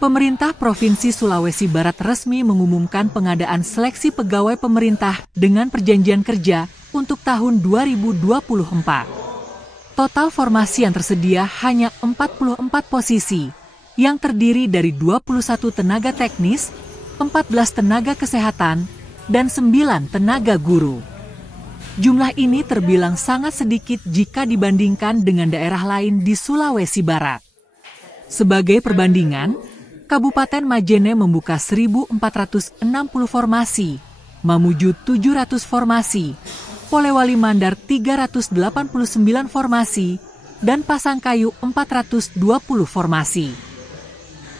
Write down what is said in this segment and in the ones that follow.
Pemerintah Provinsi Sulawesi Barat resmi mengumumkan pengadaan seleksi pegawai pemerintah dengan perjanjian kerja untuk tahun 2024. Total formasi yang tersedia hanya 44 posisi, yang terdiri dari 21 tenaga teknis, 14 tenaga kesehatan, dan 9 tenaga guru. Jumlah ini terbilang sangat sedikit jika dibandingkan dengan daerah lain di Sulawesi Barat. Sebagai perbandingan, Kabupaten Majene membuka 1.460 formasi, Mamuju 700 formasi, Polewali Mandar 389 formasi, dan Pasangkayu 420 formasi.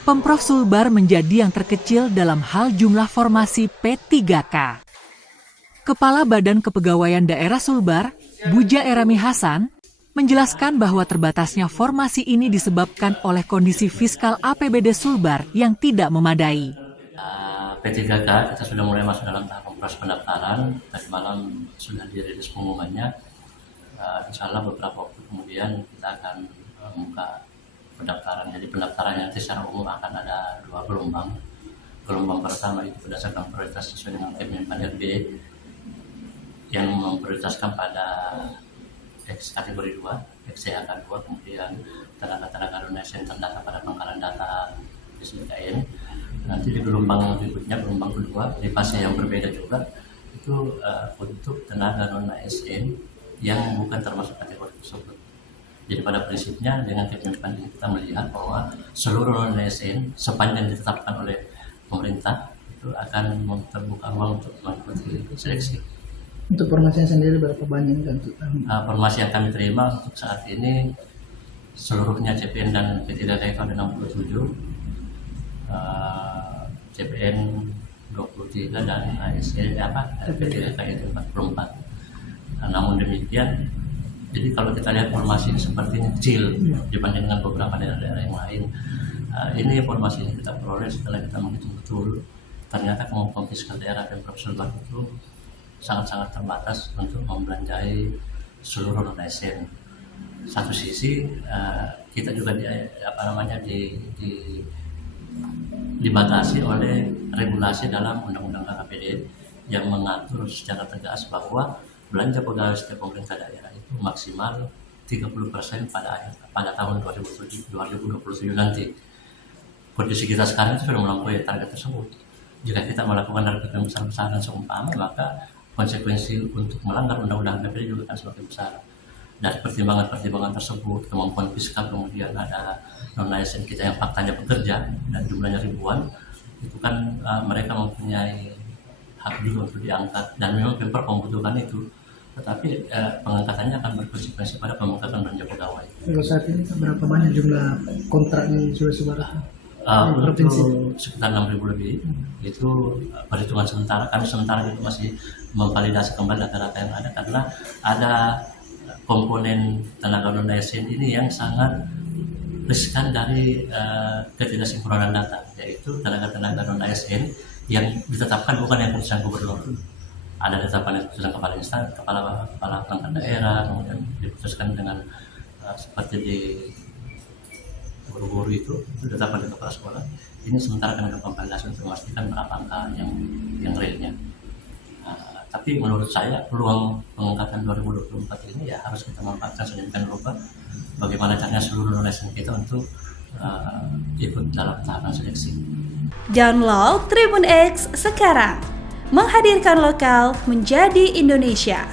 Pemprov Sulbar menjadi yang terkecil dalam hal jumlah formasi P3K. Kepala Badan Kepegawaian Daerah Sulbar, Buja Erami Hasan, menjelaskan bahwa terbatasnya formasi ini disebabkan oleh kondisi fiskal APBD Sulbar yang tidak memadai. P3K kita sudah mulai masuk dalam tahap proses pendaftaran. Tadi malam sudah dirilis pengumumannya. Insya Allah beberapa waktu kemudian kita akan membuka pendaftaran. Jadi pendaftaran nanti secara umum akan ada 2 gelombang. Gelombang pertama itu berdasarkan prioritas sesuai dengan Kemenpan RB yang memprioritaskan pada X kategori 2, XCAK 2, kemudian tenaga-tenaga donasi yang terdata pada pengkalan data SDKN. Nanti di gelombang berikutnya, gelombang kedua, di fase yang berbeda juga, itu untuk tenaga non-ASN yang bukan termasuk kategori tersebut. Jadi pada prinsipnya dengan Kemenpan ini kita melihat bahwa seluruh non-ASN sepanjang ditetapkan oleh pemerintah itu akan terbuka ruang untuk mengikuti seleksi. Untuk formasinya sendiri berapa banyak kan? Formasi yang kami terima untuk saat ini seluruhnya CPN dan P3K ada 67, CPN 23 dan ASN P3K itu 44. Namun demikian, jadi kalau kita lihat formasi ini sepertinya kecil dibanding dengan beberapa daerah-daerah yang lain. Ini informasi ini kita peroleh setelah kita menghitung betul. Ternyata kemampuan fiskal daerah Pemprov Sulbar itu sangat-sangat terbatas untuk membelanjai seluruh non-ASN. Satu sisi kita juga dibatasi oleh regulasi dalam Undang-Undang KKPD yang mengatur secara tegas bahwa belanja pegawai setiap pemerintah daerah itu maksimal 30% pada tahun 2027 nanti. Kondisi kita sekarang itu sudah melampaui target tersebut. Jika kita melakukan target yang besar-besaran seumpama, maka konsekuensi untuk melanggar undang-undang KPD juga akan semakin besar. Dari pertimbangan-pertimbangan tersebut, kemampuan fiskal, kemudian ada non-ASN kita yang faktanya bekerja dan jumlahnya ribuan, itu kan mereka mempunyai hak juga untuk diangkat dan memang Pemprov membutuhkan itu. Tetapi pengangkatannya akan berkonsekuensi pada pemangkatan belanja pegawai. Kalau saat ini berapa banyak jumlah kontrak di Sulawesi Barat? Untuk sekitar 6.000 lebih, itu perhitungan sementara. Kami sementara itu masih memvalidasi kembali data-data yang ada karena ada komponen tenaga non-ASN ini yang sangat riskan dari ketidaksinkronan data, yaitu tenaga-tenaga non-ASN yang ditetapkan bukan yang keputusan gubernur. Ada ditetapkan keputusan kepala perangkat daerah, kemudian diputuskan dengan seperti di guru-guru itu ditetapkan di kepala sekolah. Ini sementara kami lakukan validasi untuk memastikan berapa angka yang realnya. Tapi menurut saya peluang pengangkatan 2024 ini ya harus kita manfaatkan sedemikian rupa bagaimana caranya seluruh non-ASN kita untuk ikut dalam tahapan seleksi. Download Tribun X sekarang, menghadirkan lokal menjadi Indonesia.